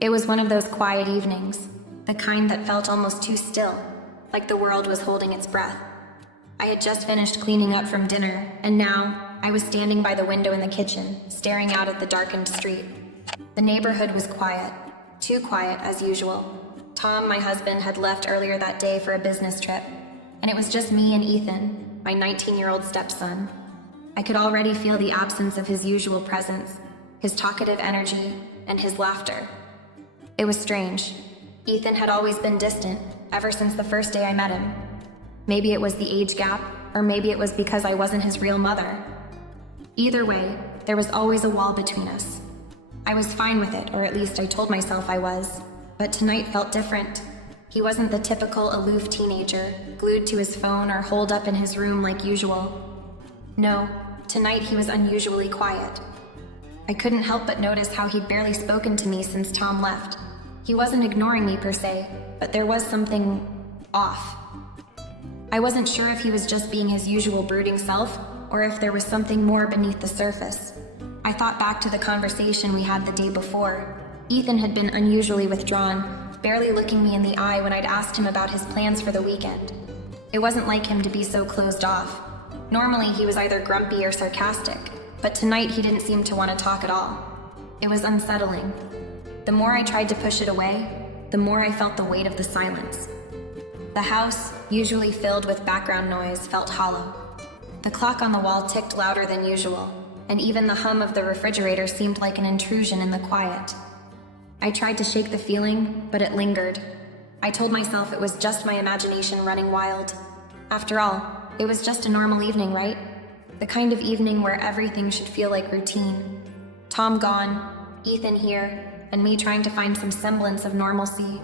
It was one of those quiet evenings, the kind that felt almost too still, like the world was holding its breath. I had just finished cleaning up from dinner, and now I was standing by the window in the kitchen, staring out at the darkened street. The neighborhood was quiet, too quiet as usual. Tom, my husband, had left earlier that day for a business trip, and it was just me and Ethan, my 19-year-old stepson. I could already feel the absence of his usual presence, his talkative energy, and his laughter. It was strange. Ethan had always been distant, ever since the first day I met him. Maybe it was the age gap, or maybe it was because I wasn't his real mother. Either way, there was always a wall between us. I was fine with it, or at least I told myself I was, but tonight felt different. He wasn't the typical aloof teenager, glued to his phone or holed up in his room like usual. No, tonight he was unusually quiet. I couldn't help but notice how he'd barely spoken to me since Tom left. He wasn't ignoring me per se, but there was something off. I wasn't sure if he was just being his usual brooding self, or if there was something more beneath the surface. I thought back to the conversation we had the day before. Ethan had been unusually withdrawn, barely looking me in the eye when I'd asked him about his plans for the weekend. It wasn't like him to be so closed off. Normally he was either grumpy or sarcastic, but tonight he didn't seem to want to talk at all. It was unsettling. The more I tried to push it away, the more I felt the weight of the silence. The house, usually filled with background noise, felt hollow. The clock on the wall ticked louder than usual, and even the hum of the refrigerator seemed like an intrusion in the quiet. I tried to shake the feeling, but it lingered. I told myself it was just my imagination running wild. After all, it was just a normal evening, right? The kind of evening where everything should feel like routine. Tom gone, Ethan here, and me trying to find some semblance of normalcy.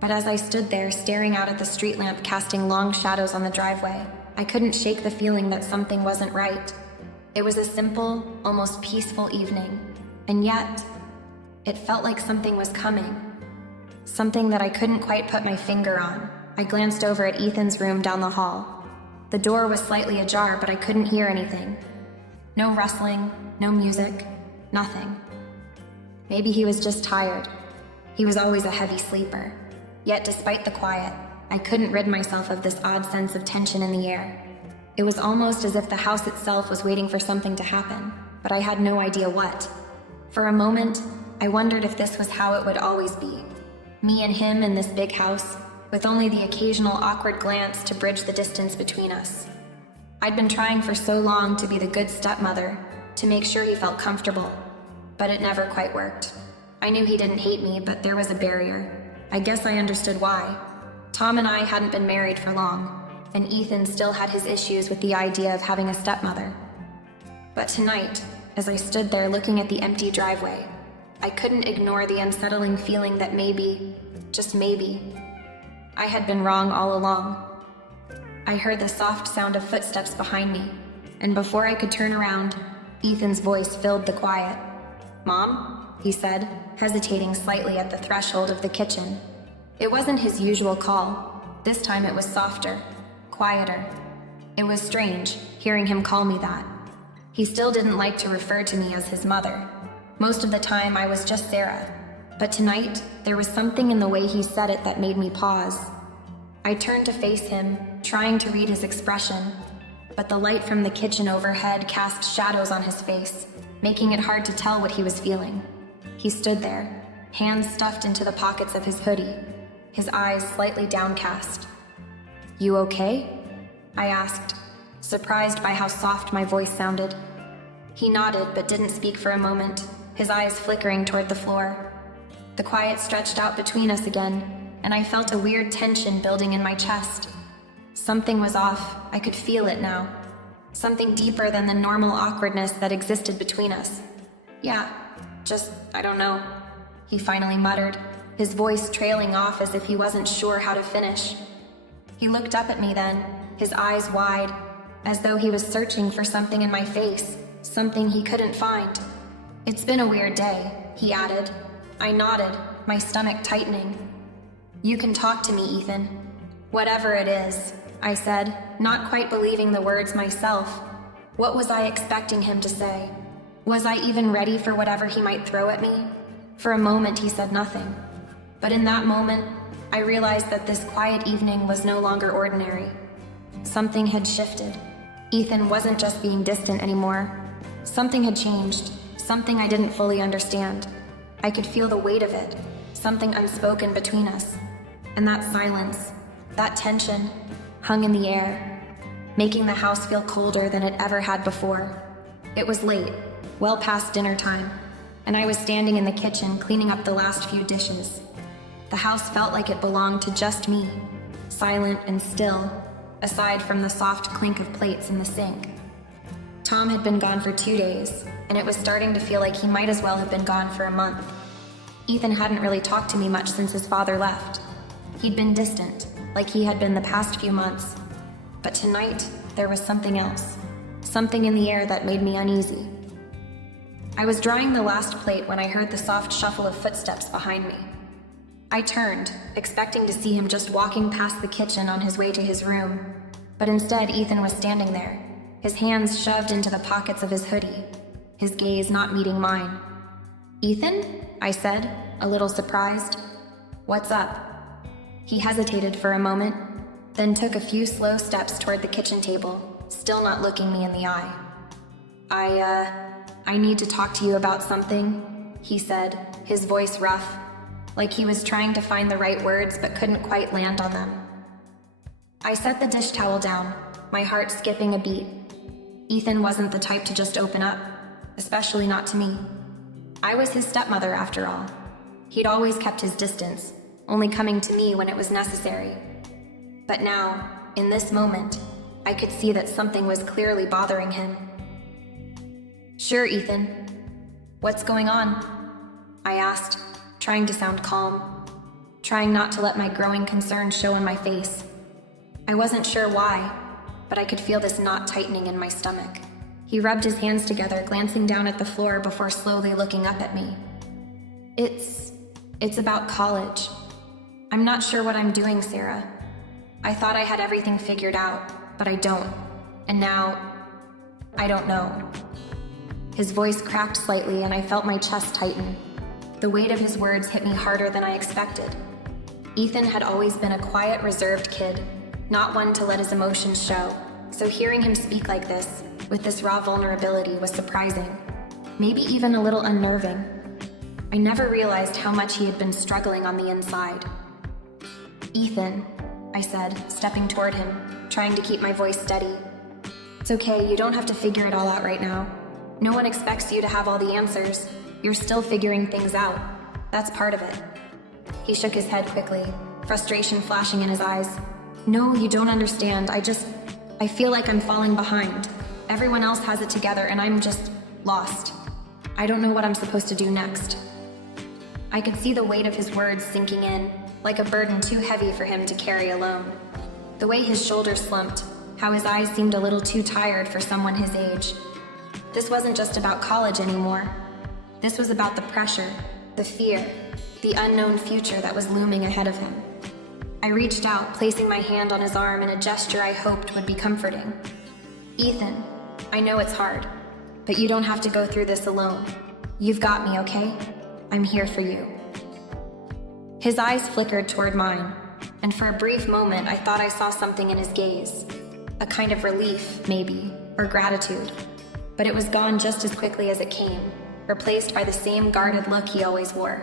But as I stood there staring out at the street lamp casting long shadows on the driveway, I couldn't shake the feeling that something wasn't right. It was a simple, almost peaceful evening, and yet, it felt like something was coming. Something that I couldn't quite put my finger on. I glanced over at Ethan's room down the hall. The door was slightly ajar, but I couldn't hear anything. No rustling, no music, nothing. Maybe he was just tired. He was always a heavy sleeper. Yet despite the quiet, I couldn't rid myself of this odd sense of tension in the air. It was almost as if the house itself was waiting for something to happen, but I had no idea what. For a moment, I wondered if this was how it would always be. Me and him in this big house, with only the occasional awkward glance to bridge the distance between us. I'd been trying for so long to be the good stepmother, to make sure he felt comfortable, but it never quite worked. I knew he didn't hate me, but there was a barrier. I guess I understood why. Tom and I hadn't been married for long, and Ethan still had his issues with the idea of having a stepmother. But tonight, as I stood there looking at the empty driveway, I couldn't ignore the unsettling feeling that maybe, just maybe, I had been wrong all along. I heard the soft sound of footsteps behind me, and before I could turn around, Ethan's voice filled the quiet. "Mom?" he said, hesitating slightly at the threshold of the kitchen. It wasn't his usual call. This time it was softer, quieter. It was strange, hearing him call me that. He still didn't like to refer to me as his mother. Most of the time I was just Sarah. But tonight, there was something in the way he said it that made me pause. I turned to face him, trying to read his expression, but the light from the kitchen overhead cast shadows on his face, making it hard to tell what he was feeling. He stood there, hands stuffed into the pockets of his hoodie, his eyes slightly downcast. "You okay?" I asked, surprised by how soft my voice sounded. He nodded but didn't speak for a moment, his eyes flickering toward the floor. The quiet stretched out between us again, and I felt a weird tension building in my chest. Something was off, I could feel it now. Something deeper than the normal awkwardness that existed between us. "Yeah, I don't know," he finally muttered, his voice trailing off as if he wasn't sure how to finish. He looked up at me then, his eyes wide, as though he was searching for something in my face, something he couldn't find. "It's been a weird day," he added. I nodded, my stomach tightening. "You can talk to me, Ethan." "Whatever it is," I said, not quite believing the words myself. What was I expecting him to say? Was I even ready for whatever he might throw at me? For a moment, he said nothing. But in that moment, I realized that this quiet evening was no longer ordinary. Something had shifted. Ethan wasn't just being distant anymore. Something had changed, something I didn't fully understand. I could feel the weight of it, something unspoken between us. And that silence, that tension, hung in the air, making the house feel colder than it ever had before. It was late, well past dinner time, and I was standing in the kitchen cleaning up the last few dishes. The house felt like it belonged to just me, silent and still, aside from the soft clink of plates in the sink. Tom had been gone for 2 days, and it was starting to feel like he might as well have been gone for a month. Ethan hadn't really talked to me much since his father left. He'd been distant, like he had been the past few months. But tonight, there was something else. Something in the air that made me uneasy. I was drying the last plate when I heard the soft shuffle of footsteps behind me. I turned, expecting to see him just walking past the kitchen on his way to his room. But instead, Ethan was standing there, his hands shoved into the pockets of his hoodie, his gaze not meeting mine. "Ethan?" I said, a little surprised. "What's up?" He hesitated for a moment, then took a few slow steps toward the kitchen table, still not looking me in the eye. I need to talk to you about something," he said, his voice rough, like he was trying to find the right words but couldn't quite land on them. I set the dish towel down, my heart skipping a beat. Ethan wasn't the type to just open up, especially not to me. I was his stepmother after all. He'd always kept his distance, only coming to me when it was necessary. But now, in this moment, I could see that something was clearly bothering him. "Sure, Ethan. What's going on?" I asked, trying to sound calm, trying not to let my growing concern show in my face. I wasn't sure why, but I could feel this knot tightening in my stomach. He rubbed his hands together, glancing down at the floor before slowly looking up at me. It's about college. I'm not sure what I'm doing, Sarah. I thought I had everything figured out, but I don't. And now, I don't know." His voice cracked slightly and I felt my chest tighten. The weight of his words hit me harder than I expected. Ethan had always been a quiet, reserved kid, not one to let his emotions show, so hearing him speak like this, with this raw vulnerability, was surprising, maybe even a little unnerving. I never realized how much he had been struggling on the inside. "Ethan," I said, stepping toward him, trying to keep my voice steady. "It's okay, you don't have to figure it all out right now. No one expects you to have all the answers. You're still figuring things out. That's part of it." He shook his head quickly, frustration flashing in his eyes. "No, you don't understand. I feel like I'm falling behind. Everyone else has it together and I'm just lost. I don't know what I'm supposed to do next." I could see the weight of his words sinking in, like a burden too heavy for him to carry alone. The way his shoulders slumped, how his eyes seemed a little too tired for someone his age. This wasn't just about college anymore. This was about the pressure, the fear, the unknown future that was looming ahead of him. I reached out, placing my hand on his arm in a gesture I hoped would be comforting. "Ethan, I know it's hard, but you don't have to go through this alone. You've got me, okay? I'm here for you." His eyes flickered toward mine, and for a brief moment I thought I saw something in his gaze. A kind of relief, maybe, or gratitude. But it was gone just as quickly as it came, replaced by the same guarded look he always wore.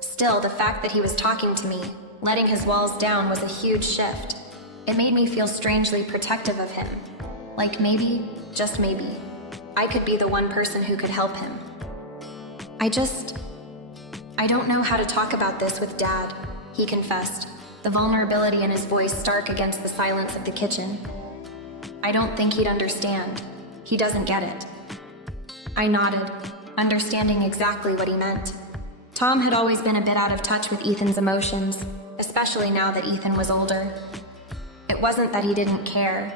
Still, the fact that he was talking to me, letting his walls down, was a huge shift. It made me feel strangely protective of him. Like maybe, just maybe, I could be the one person who could help him. I don't know how to talk about this with Dad," he confessed, the vulnerability in his voice stark against the silence of the kitchen. "I don't think he'd understand. He doesn't get it." I nodded, understanding exactly what he meant. Tom had always been a bit out of touch with Ethan's emotions, especially now that Ethan was older. It wasn't that he didn't care,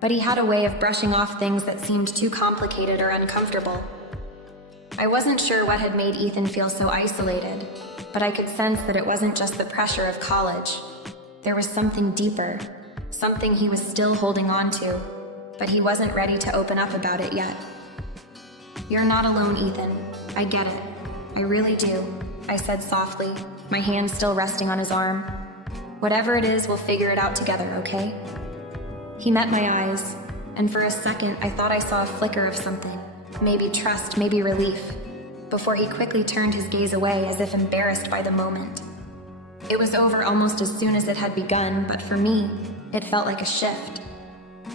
but he had a way of brushing off things that seemed too complicated or uncomfortable. I wasn't sure what had made Ethan feel so isolated, but I could sense that it wasn't just the pressure of college. There was something deeper, something he was still holding on to, but he wasn't ready to open up about it yet. "You're not alone, Ethan. I get it. I really do. I said softly, my hand still resting on his arm. Whatever it is, we'll figure it out together, okay? He met my eyes, and for a second I thought I saw a flicker of something. Maybe trust, maybe relief, before he quickly turned his gaze away as if embarrassed by the moment. It was over almost as soon as it had begun, but for me, it felt like a shift.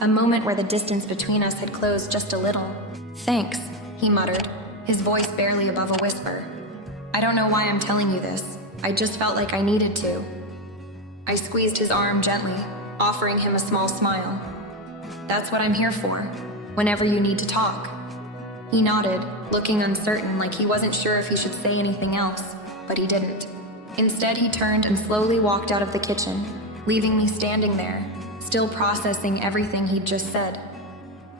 A moment where the distance between us had closed just a little. "Thanks," he muttered, his voice barely above a whisper. "I don't know why I'm telling you this. I just felt like I needed to." I squeezed his arm gently, offering him a small smile. "That's what I'm here for, whenever you need to talk." He nodded, looking uncertain, like he wasn't sure if he should say anything else, but he didn't. Instead, he turned and slowly walked out of the kitchen, leaving me standing there, still processing everything he'd just said.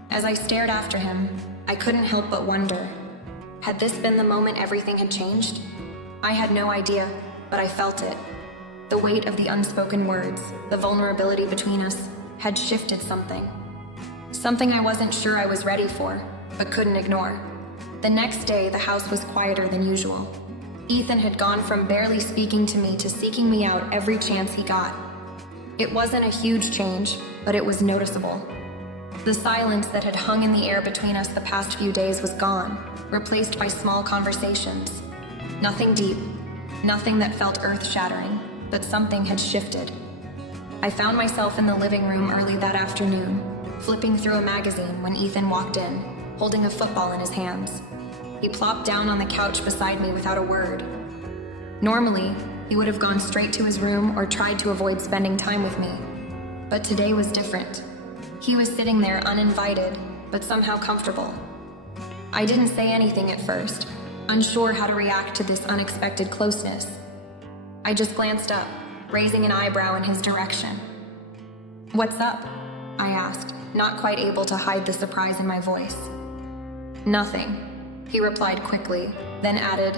As I stared after him, I couldn't help but wonder, had this been the moment everything had changed? I had no idea, but I felt it. The weight of the unspoken words, the vulnerability between us, had shifted something. Something I wasn't sure I was ready for, but couldn't ignore. The next day, the house was quieter than usual. Ethan had gone from barely speaking to me to seeking me out every chance he got. It wasn't a huge change, but it was noticeable. The silence that had hung in the air between us the past few days was gone, replaced by small conversations. Nothing deep, nothing that felt earth-shattering, but something had shifted. I found myself in the living room early that afternoon, flipping through a magazine when Ethan walked in, holding a football in his hands. He plopped down on the couch beside me without a word. Normally, he would have gone straight to his room or tried to avoid spending time with me. But today was different. He was sitting there uninvited, but somehow comfortable. I didn't say anything at first, unsure how to react to this unexpected closeness. I just glanced up, raising an eyebrow in his direction. "What's up?" I asked, not quite able to hide the surprise in my voice. "Nothing," he replied quickly, then added,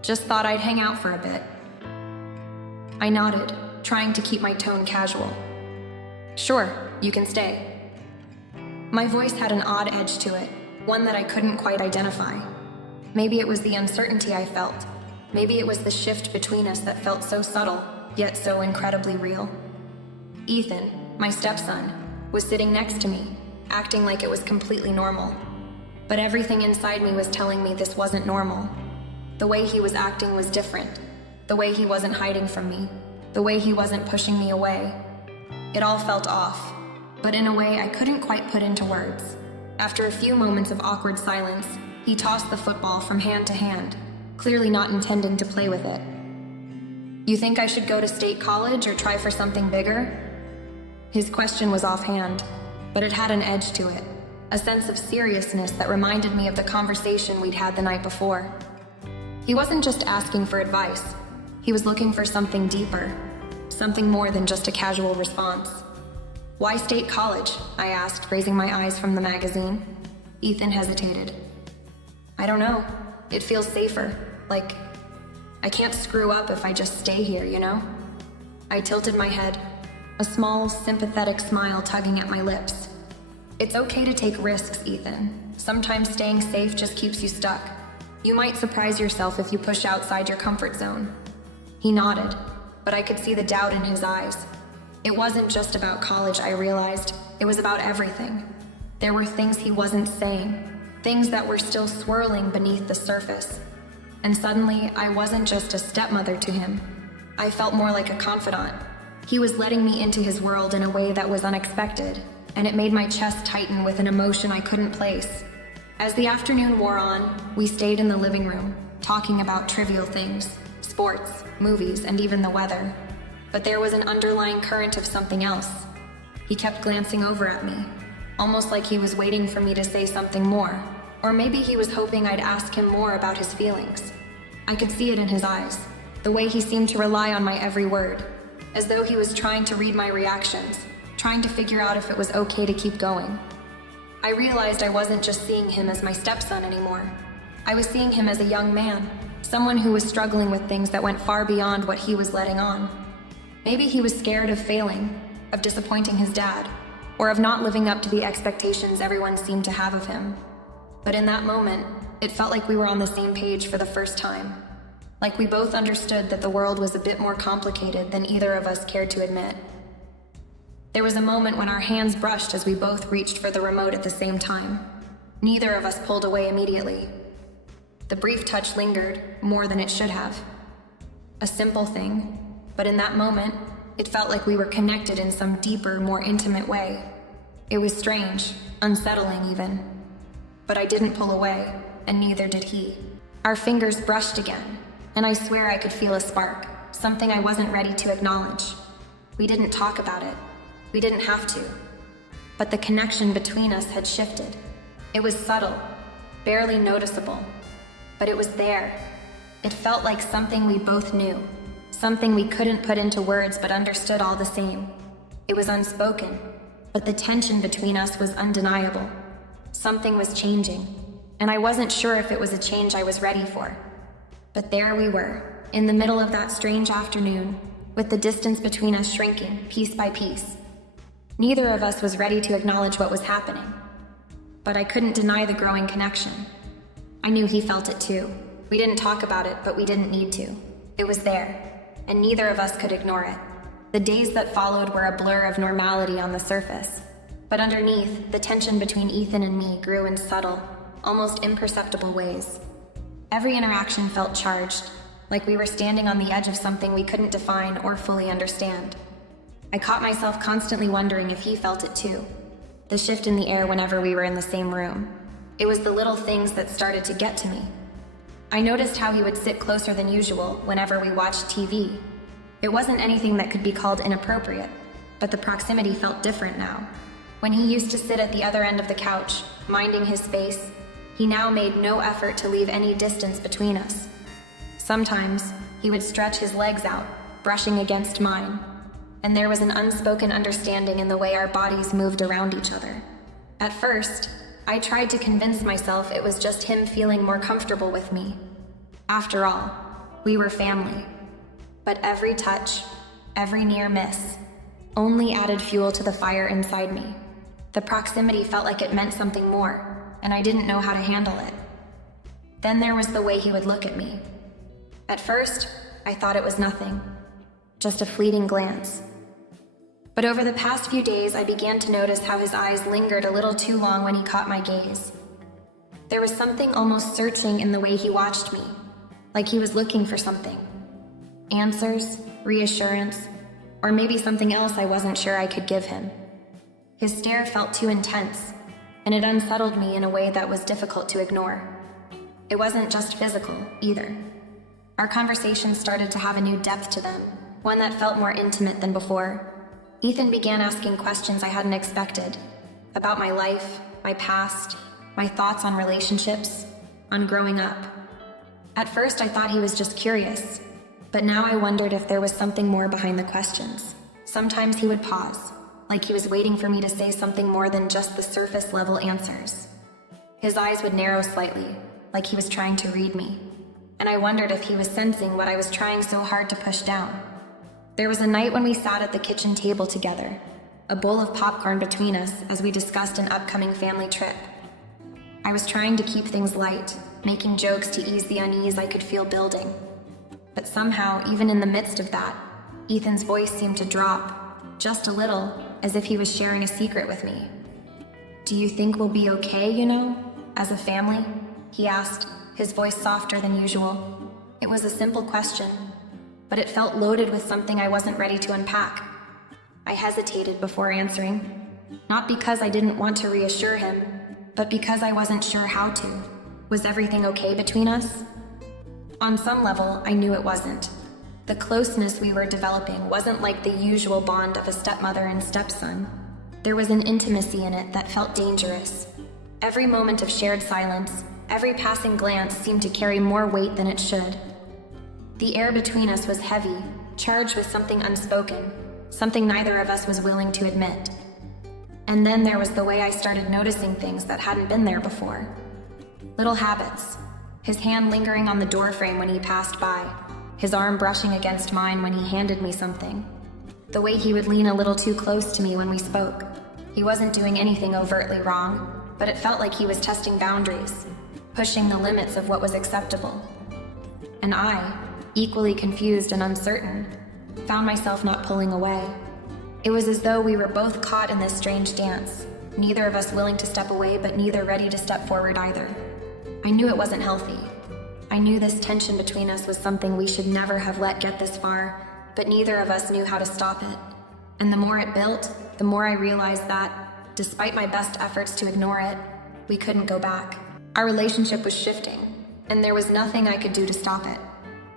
"Just thought I'd hang out for a bit." I nodded, trying to keep my tone casual. "Sure, you can stay." My voice had an odd edge to it, one that I couldn't quite identify. Maybe it was the uncertainty I felt. Maybe it was the shift between us that felt so subtle, yet so incredibly real. Ethan, my stepson, was sitting next to me, acting like it was completely normal. But everything inside me was telling me this wasn't normal. The way he was acting was different. The way he wasn't hiding from me. The way he wasn't pushing me away. It all felt off, but in a way I couldn't quite put into words. After a few moments of awkward silence, he tossed the football from hand to hand, clearly not intending to play with it. "You think I should go to state college or try for something bigger?" His question was offhand, but it had an edge to it, a sense of seriousness that reminded me of the conversation we'd had the night before. He wasn't just asking for advice. He was looking for something deeper, something more than just a casual response. "Why state college?" I asked, raising my eyes from the magazine. Ethan hesitated. "I don't know. It feels safer. Like, I can't screw up if I just stay here, you know?" I tilted my head, a small, sympathetic smile tugging at my lips. "It's okay to take risks, Ethan. Sometimes staying safe just keeps you stuck. You might surprise yourself if you push outside your comfort zone." He nodded, but I could see the doubt in his eyes. It wasn't just about college, I realized. It was about everything. There were things he wasn't saying, things that were still swirling beneath the surface. And suddenly, I wasn't just a stepmother to him. I felt more like a confidant. He was letting me into his world in a way that was unexpected, and it made my chest tighten with an emotion I couldn't place. As the afternoon wore on, we stayed in the living room, talking about trivial things, sports, movies, and even the weather. But there was an underlying current of something else. He kept glancing over at me, almost like he was waiting for me to say something more, or maybe he was hoping I'd ask him more about his feelings. I could see it in his eyes, the way he seemed to rely on my every word, as though he was trying to read my reactions, trying to figure out if it was okay to keep going. I realized I wasn't just seeing him as my stepson anymore. I was seeing him as a young man, someone who was struggling with things that went far beyond what he was letting on. Maybe he was scared of failing, of disappointing his dad, or of not living up to the expectations everyone seemed to have of him. But in that moment, it felt like we were on the same page for the first time. like we both understood that the world was a bit more complicated than either of us cared to admit. There was a moment when our hands brushed as we both reached for the remote at the same time. Neither of us pulled away immediately. The brief touch lingered, more than it should have. A simple thing, but in that moment, it felt like we were connected in some deeper, more intimate way. It was strange, unsettling even. But I didn't pull away, and neither did he. Our fingers brushed again, and I swear I could feel a spark, something I wasn't ready to acknowledge. We didn't talk about it. We didn't have to. But the connection between us had shifted. It was subtle, barely noticeable, but it was there. It felt like something we both knew, something we couldn't put into words but understood all the same. It was unspoken, but the tension between us was undeniable. Something was changing, and I wasn't sure if it was a change I was ready for. But there we were, in the middle of that strange afternoon, with the distance between us shrinking, piece by piece. Neither of us was ready to acknowledge what was happening, but I couldn't deny the growing connection. I knew he felt it too. We didn't talk about it, but we didn't need to. It was there, and neither of us could ignore it. The days that followed were a blur of normality on the surface, but underneath, the tension between Ethan and me grew in subtle, almost imperceptible ways. Every interaction felt charged, like we were standing on the edge of something we couldn't define or fully understand. I caught myself constantly wondering if he felt it too. The shift in the air whenever we were in the same room. It was the little things that started to get to me. I noticed how he would sit closer than usual whenever we watched TV. It wasn't anything that could be called inappropriate, but the proximity felt different now. When he used to sit at the other end of the couch, minding his space, he now made no effort to leave any distance between us. Sometimes, he would stretch his legs out, brushing against mine, and there was an unspoken understanding in the way our bodies moved around each other. At first, I tried to convince myself it was just him feeling more comfortable with me. After all, we were family. But every touch, every near miss, only added fuel to the fire inside me. The proximity felt like it meant something more, and I didn't know how to handle it. Then there was the way he would look at me. At first, I thought it was nothing, just a fleeting glance. But over the past few days, I began to notice how his eyes lingered a little too long when he caught my gaze. There was something almost searching in the way he watched me, like he was looking for something. Answers, reassurance, or maybe something else I wasn't sure I could give him. His stare felt too intense, and it unsettled me in a way that was difficult to ignore. It wasn't just physical, either. Our conversations started to have a new depth to them, one that felt more intimate than before. Ethan began asking questions I hadn't expected, about my life, my past, my thoughts on relationships, on growing up. At first, I thought he was just curious, but now I wondered if there was something more behind the questions. Sometimes he would pause, like he was waiting for me to say something more than just the surface-level answers. His eyes would narrow slightly, like he was trying to read me, and I wondered if he was sensing what I was trying so hard to push down. There was a night when we sat at the kitchen table together, a bowl of popcorn between us as we discussed an upcoming family trip. I was trying to keep things light, making jokes to ease the unease I could feel building. But somehow, even in the midst of that, Ethan's voice seemed to drop, just a little, as if he was sharing a secret with me. "Do you think we'll be okay, as a family?" he asked, his voice softer than usual. It was a simple question, but it felt loaded with something I wasn't ready to unpack. I hesitated before answering, not because I didn't want to reassure him, but because I wasn't sure how to. Was everything okay between us? On some level, I knew it wasn't. The closeness we were developing wasn't like the usual bond of a stepmother and stepson. There was an intimacy in it that felt dangerous. Every moment of shared silence, every passing glance seemed to carry more weight than it should. The air between us was heavy, charged with something unspoken, something neither of us was willing to admit. And then there was the way I started noticing things that hadn't been there before. Little habits. His hand lingering on the doorframe when he passed by, his arm brushing against mine when he handed me something. The way he would lean a little too close to me when we spoke. He wasn't doing anything overtly wrong, but it felt like he was testing boundaries, pushing the limits of what was acceptable. And I, equally confused and uncertain, found myself not pulling away. It was as though we were both caught in this strange dance, neither of us willing to step away, but neither ready to step forward either. I knew it wasn't healthy. I knew this tension between us was something we should never have let get this far, but neither of us knew how to stop it. And the more it built, the more I realized that, despite my best efforts to ignore it, we couldn't go back. Our relationship was shifting, and there was nothing I could do to stop it.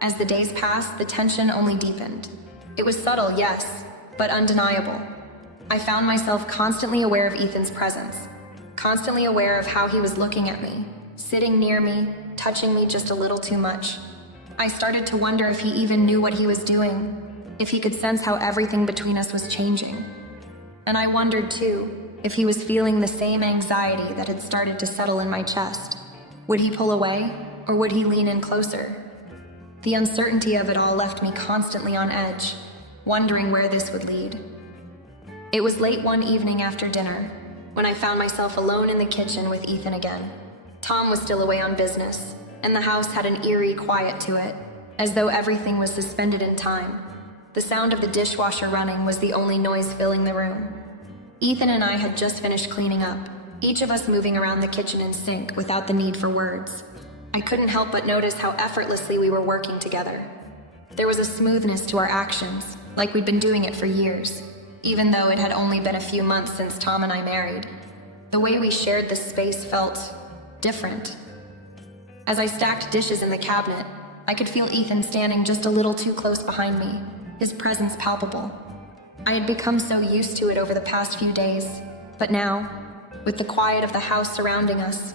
As the days passed, the tension only deepened. It was subtle, yes, but undeniable. I found myself constantly aware of Ethan's presence, constantly aware of how he was looking at me, sitting near me, touching me just a little too much. I started to wonder if he even knew what he was doing, if he could sense how everything between us was changing. And I wondered, too, if he was feeling the same anxiety that had started to settle in my chest. Would he pull away, or would he lean in closer? The uncertainty of it all left me constantly on edge, wondering where this would lead. It was late one evening after dinner, when I found myself alone in the kitchen with Ethan again. Tom was still away on business, and the house had an eerie quiet to it, as though everything was suspended in time. The sound of the dishwasher running was the only noise filling the room. Ethan and I had just finished cleaning up, each of us moving around the kitchen in sync without the need for words. I couldn't help but notice how effortlessly we were working together. There was a smoothness to our actions, like we'd been doing it for years, even though it had only been a few months since Tom and I married. The way we shared this space felt different. As I stacked dishes in the cabinet, I could feel Ethan standing just a little too close behind me, his presence palpable. I had become so used to it over the past few days, but now, with the quiet of the house surrounding us,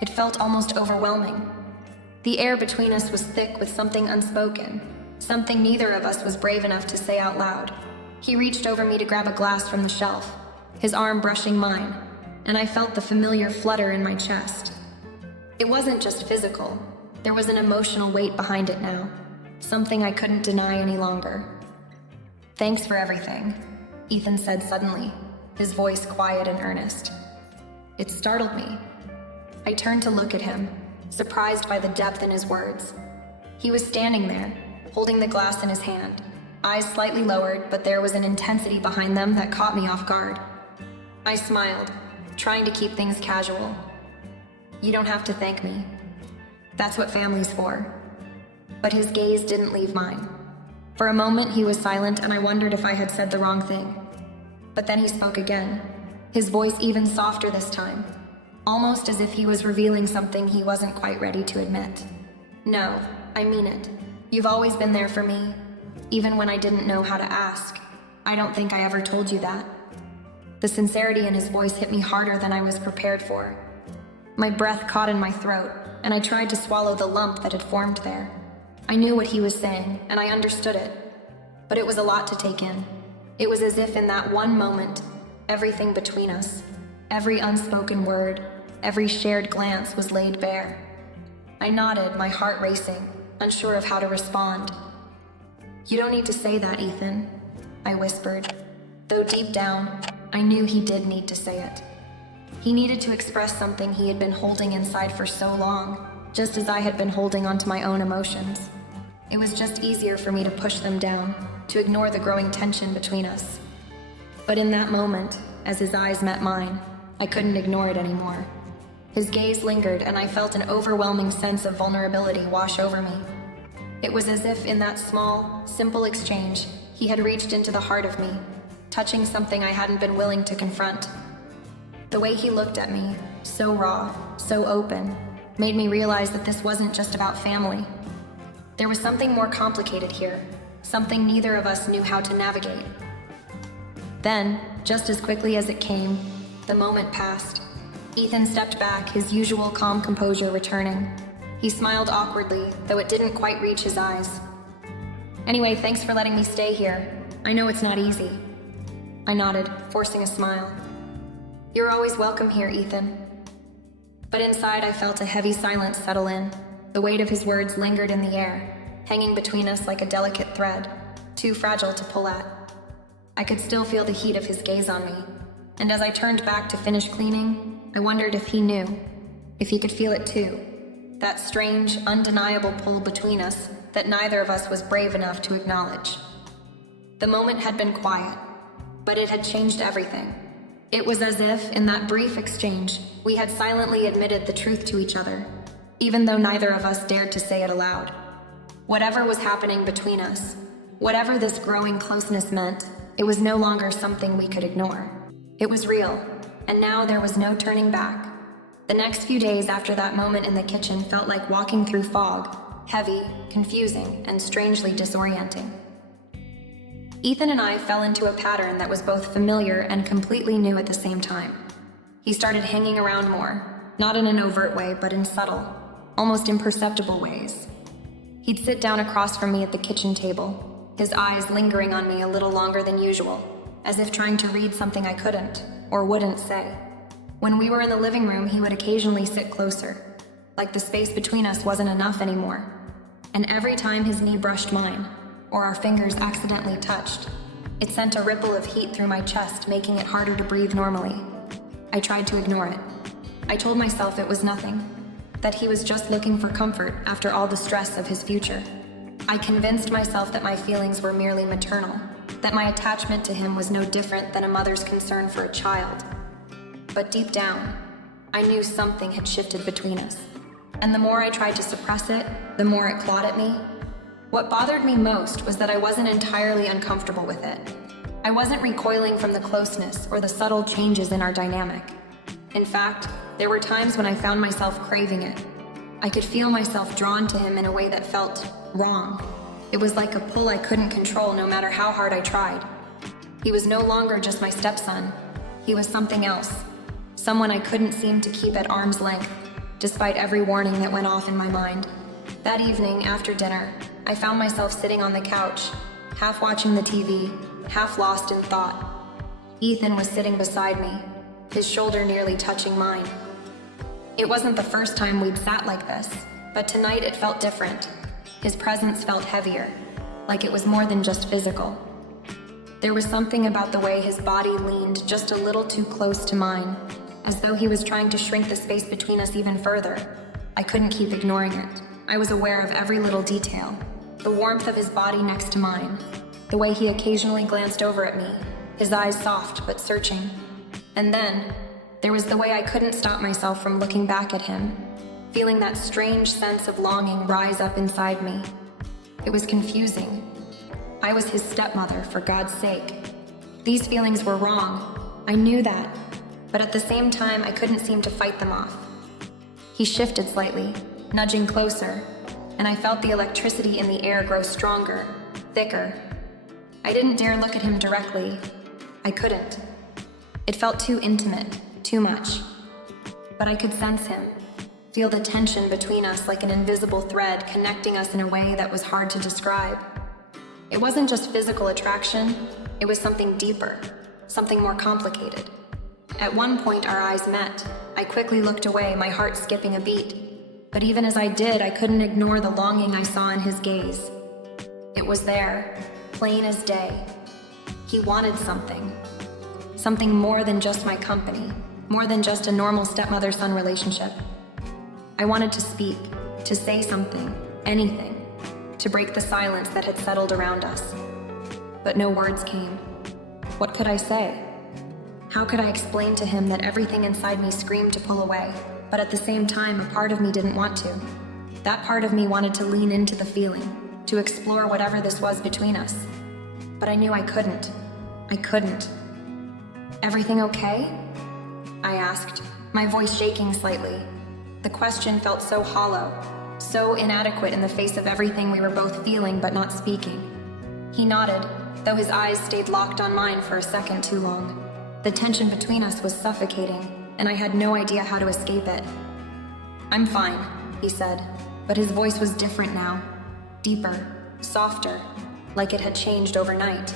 it felt almost overwhelming. The air between us was thick with something unspoken, something neither of us was brave enough to say out loud. He reached over me to grab a glass from the shelf, his arm brushing mine, and I felt the familiar flutter in my chest. It wasn't just physical, there was an emotional weight behind it now, something I couldn't deny any longer. "Thanks for everything," Ethan said suddenly, his voice quiet and earnest. It startled me. I turned to look at him, surprised by the depth in his words. He was standing there, holding the glass in his hand, eyes slightly lowered, but there was an intensity behind them that caught me off guard. I smiled, trying to keep things casual. "You don't have to thank me. That's what family's for." But his gaze didn't leave mine. For a moment he was silent, and I wondered if I had said the wrong thing. But then he spoke again, his voice even softer this time, almost as if he was revealing something he wasn't quite ready to admit. "No, I mean it. You've always been there for me, even when I didn't know how to ask. I don't think I ever told you that." The sincerity in his voice hit me harder than I was prepared for. My breath caught in my throat, and I tried to swallow the lump that had formed there. I knew what he was saying, and I understood it. But it was a lot to take in. It was as if in that one moment, everything between us, every unspoken word, every shared glance was laid bare. I nodded, my heart racing, unsure of how to respond. "You don't need to say that, Ethan," I whispered, though deep down, I knew he did need to say it. He needed to express something he had been holding inside for so long, just as I had been holding onto my own emotions. It was just easier for me to push them down, to ignore the growing tension between us. But in that moment, as his eyes met mine, I couldn't ignore it anymore. His gaze lingered, and I felt an overwhelming sense of vulnerability wash over me. It was as if in that small, simple exchange, he had reached into the heart of me, touching something I hadn't been willing to confront. The way he looked at me, so raw, so open, made me realize that this wasn't just about family. There was something more complicated here, something neither of us knew how to navigate. Then, just as quickly as it came, the moment passed. Ethan stepped back, his usual calm composure returning. He smiled awkwardly, though it didn't quite reach his eyes. "Anyway, thanks for letting me stay here. I know it's not easy." I nodded, forcing a smile. "You're always welcome here, Ethan." But inside I felt a heavy silence settle in. The weight of his words lingered in the air, hanging between us like a delicate thread, too fragile to pull at. I could still feel the heat of his gaze on me, and as I turned back to finish cleaning, I wondered if he knew, if he could feel it too. That strange, undeniable pull between us, that neither of us was brave enough to acknowledge. The moment had been quiet, but it had changed everything. It was as if, in that brief exchange, we had silently admitted the truth to each other, even though neither of us dared to say it aloud. Whatever was happening between us, whatever this growing closeness meant, it was no longer something we could ignore. It was real, and now there was no turning back. The next few days after that moment in the kitchen felt like walking through fog, heavy, confusing, and strangely disorienting. Ethan and I fell into a pattern that was both familiar and completely new at the same time. He started hanging around more, not in an overt way, but in subtle, almost imperceptible ways. He'd sit down across from me at the kitchen table, his eyes lingering on me a little longer than usual, as if trying to read something I couldn't or wouldn't say. When we were in the living room, he would occasionally sit closer, like the space between us wasn't enough anymore. And every time his knee brushed mine, or our fingers accidentally touched, it sent a ripple of heat through my chest, making it harder to breathe normally. I tried to ignore it. I told myself it was nothing, that he was just looking for comfort after all the stress of his future. I convinced myself that my feelings were merely maternal, that my attachment to him was no different than a mother's concern for a child. But deep down, I knew something had shifted between us. And the more I tried to suppress it, the more it clawed at me. What bothered me most was that I wasn't entirely uncomfortable with it. I wasn't recoiling from the closeness or the subtle changes in our dynamic. In fact, there were times when I found myself craving it. I could feel myself drawn to him in a way that felt wrong. It was like a pull I couldn't control no matter how hard I tried. He was no longer just my stepson. He was something else. Someone I couldn't seem to keep at arm's length, despite every warning that went off in my mind. That evening, after dinner, I found myself sitting on the couch, half watching the TV, half lost in thought. Ethan was sitting beside me, his shoulder nearly touching mine. It wasn't the first time we'd sat like this, but tonight it felt different. His presence felt heavier, like it was more than just physical. There was something about the way his body leaned just a little too close to mine, as though he was trying to shrink the space between us even further. I couldn't keep ignoring it. I was aware of every little detail. The warmth of his body next to mine, the way he occasionally glanced over at me, his eyes soft but searching. And then, there was the way I couldn't stop myself from looking back at him, feeling that strange sense of longing rise up inside me. It was confusing. I was his stepmother, for God's sake. These feelings were wrong. I knew that, but at the same time, I couldn't seem to fight them off. He shifted slightly, nudging closer, and I felt the electricity in the air grow stronger, thicker. I didn't dare look at him directly. I couldn't. It felt too intimate, too much. But I could sense him, feel the tension between us like an invisible thread connecting us in a way that was hard to describe. It wasn't just physical attraction, it was something deeper, something more complicated. At one point our eyes met. I quickly looked away, my heart skipping a beat. But even as I did, I couldn't ignore the longing I saw in his gaze. It was there, plain as day. He wanted something. Something more than just my company, more than just a normal stepmother-son relationship. I wanted to speak, to say something, anything, to break the silence that had settled around us. But no words came. What could I say? How could I explain to him that everything inside me screamed to pull away, but at the same time, a part of me didn't want to? That part of me wanted to lean into the feeling, to explore whatever this was between us. But I knew I couldn't. I couldn't. Everything okay? I asked, my voice shaking slightly. The question felt so hollow, so inadequate in the face of everything we were both feeling but not speaking. He nodded, though his eyes stayed locked on mine for a second too long. The tension between us was suffocating, and I had no idea how to escape it. "I'm fine," he said, but his voice was different now. Deeper, softer, like it had changed overnight.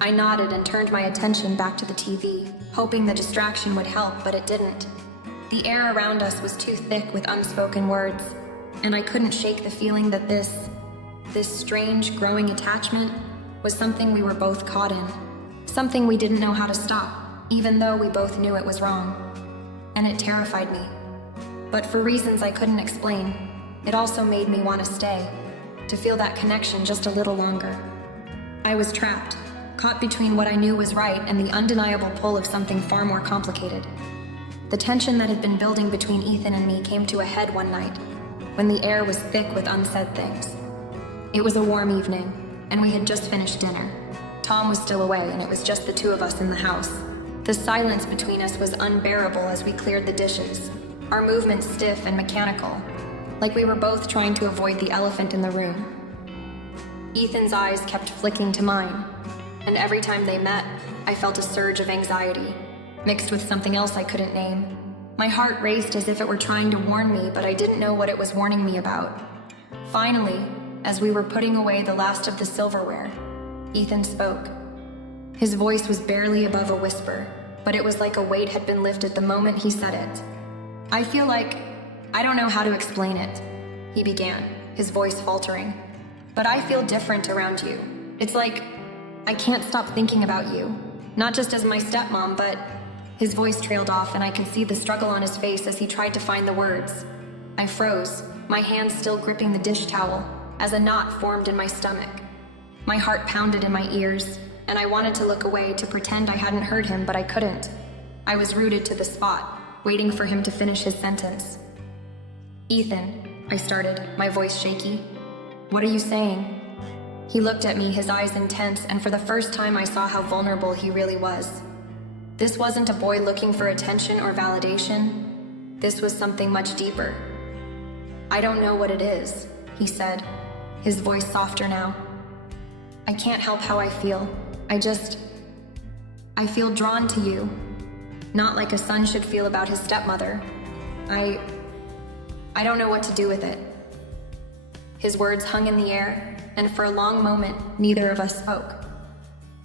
I nodded and turned my attention back to the TV, hoping the distraction would help, but it didn't. The air around us was too thick with unspoken words, and I couldn't shake the feeling that this strange, growing attachment was something we were both caught in. Something we didn't know how to stop, even though we both knew it was wrong. And it terrified me. But for reasons I couldn't explain, it also made me want to stay. to feel that connection just a little longer. I was trapped, caught between what I knew was right and the undeniable pull of something far more complicated. The tension that had been building between Ethan and me came to a head one night, when the air was thick with unsaid things. It was a warm evening, and we had just finished dinner. Tom was still away, and it was just the two of us in the house. The silence between us was unbearable as we cleared the dishes, our movements stiff and mechanical, like we were both trying to avoid the elephant in the room. Ethan's eyes kept flicking to mine, and every time they met, I felt a surge of anxiety, mixed with something else I couldn't name. My heart raced as if it were trying to warn me, but I didn't know what it was warning me about. Finally, as we were putting away the last of the silverware, Ethan spoke. His voice was barely above a whisper, but it was like a weight had been lifted the moment he said it. I don't know how to explain it, he began, his voice faltering. But I feel different around you. It's like I can't stop thinking about you, not just as my stepmom, but... His voice trailed off, and I could see the struggle on his face as he tried to find the words. I froze, my hands still gripping the dish towel, as a knot formed in my stomach. My heart pounded in my ears, and I wanted to look away to pretend I hadn't heard him, but I couldn't. I was rooted to the spot, waiting for him to finish his sentence. Ethan, I started, my voice shaky. What are you saying? He looked at me, his eyes intense, and for the first time I saw how vulnerable he really was. This wasn't a boy looking for attention or validation. This was something much deeper. I don't know what it is, he said, his voice softer now. I can't help how I feel. I feel drawn to you. Not like a son should feel about his stepmother. I don't know what to do with it. His words hung in the air, and for a long moment, neither of us spoke.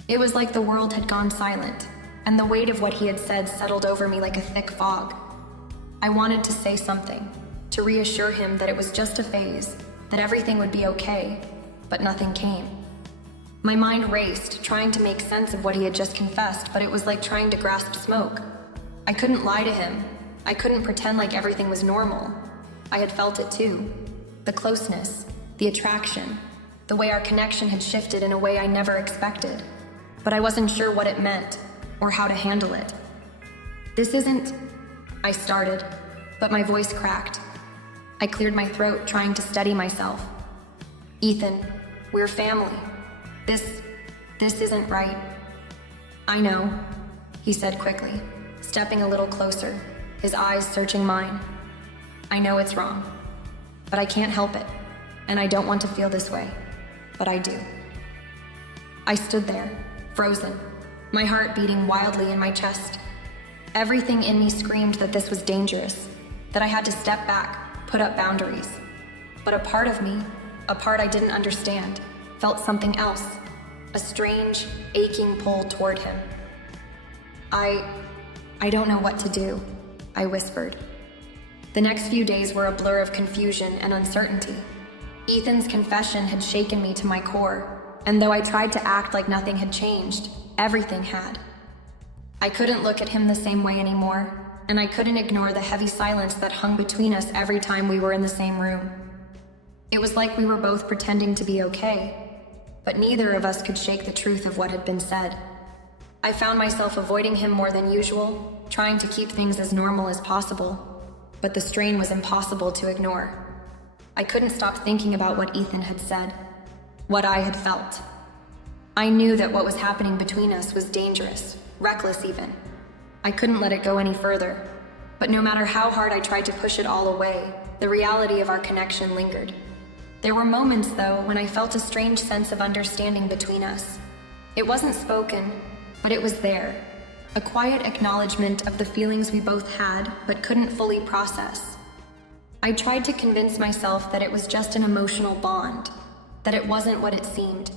It was like the world had gone silent, and the weight of what he had said settled over me like a thick fog. I wanted to say something, to reassure him that it was just a phase, that everything would be okay, but nothing came. My mind raced, trying to make sense of what he had just confessed, but it was like trying to grasp smoke. I couldn't lie to him. I couldn't pretend like everything was normal. I had felt it too. The closeness, the attraction, the way our connection had shifted in a way I never expected. But I wasn't sure what it meant, or how to handle it. This isn't... I started, but my voice cracked. I cleared my throat, trying to steady myself. Ethan, we're family. This isn't right. I know, he said quickly, stepping a little closer, his eyes searching mine. I know it's wrong, but I can't help it, and I don't want to feel this way, but I do. I stood there, frozen, my heart beating wildly in my chest. Everything in me screamed that this was dangerous, that I had to step back, put up boundaries. But a part of me, a part I didn't understand, felt something else, a strange, aching pull toward him. I don't know what to do, I whispered. The next few days were a blur of confusion and uncertainty. Ethan's confession had shaken me to my core, and though I tried to act like nothing had changed, everything had. I couldn't look at him the same way anymore, and I couldn't ignore the heavy silence that hung between us every time we were in the same room. It was like we were both pretending to be okay, but neither of us could shake the truth of what had been said. I found myself avoiding him more than usual, trying to keep things as normal as possible, but the strain was impossible to ignore. I couldn't stop thinking about what Ethan had said, what I had felt. I knew that what was happening between us was dangerous, reckless even. I couldn't let it go any further, but no matter how hard I tried to push it all away, the reality of our connection lingered. There were moments, though, when I felt a strange sense of understanding between us. It wasn't spoken, but it was there, a quiet acknowledgement of the feelings we both had but couldn't fully process. I tried to convince myself that it was just an emotional bond, that it wasn't what it seemed.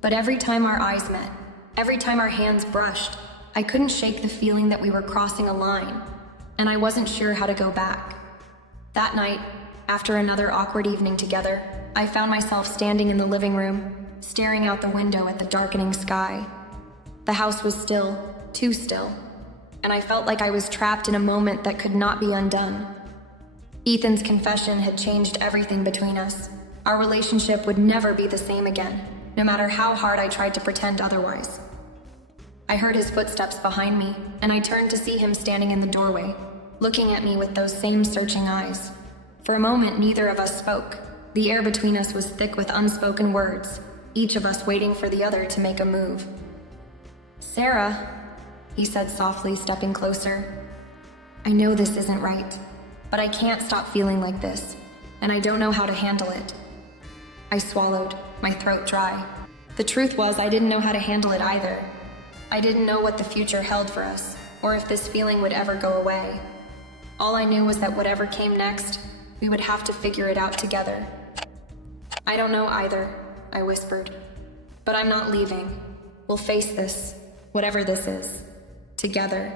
But every time our eyes met, every time our hands brushed, I couldn't shake the feeling that we were crossing a line, and I wasn't sure how to go back. That night, after another awkward evening together, I found myself standing in the living room, staring out the window at the darkening sky. The house was still, too still, and I felt like I was trapped in a moment that could not be undone. Ethan's confession had changed everything between us. Our relationship would never be the same again, no matter how hard I tried to pretend otherwise. I heard his footsteps behind me, and I turned to see him standing in the doorway, looking at me with those same searching eyes. For a moment, neither of us spoke. The air between us was thick with unspoken words, each of us waiting for the other to make a move. "Sarah," he said softly, stepping closer. "I know this isn't right, but I can't stop feeling like this, and I don't know how to handle it." I swallowed, my throat dry. The truth was, I didn't know how to handle it either. I didn't know what the future held for us, or if this feeling would ever go away. All I knew was that whatever came next, we would have to figure it out together. "I don't know either," I whispered. "But I'm not leaving. We'll face this, whatever this is, together."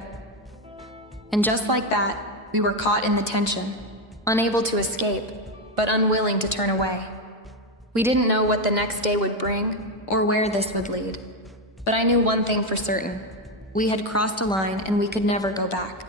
And just like that, we were caught in the tension, unable to escape, but unwilling to turn away. We didn't know what the next day would bring, or where this would lead. But I knew one thing for certain. We had crossed a line and we could never go back.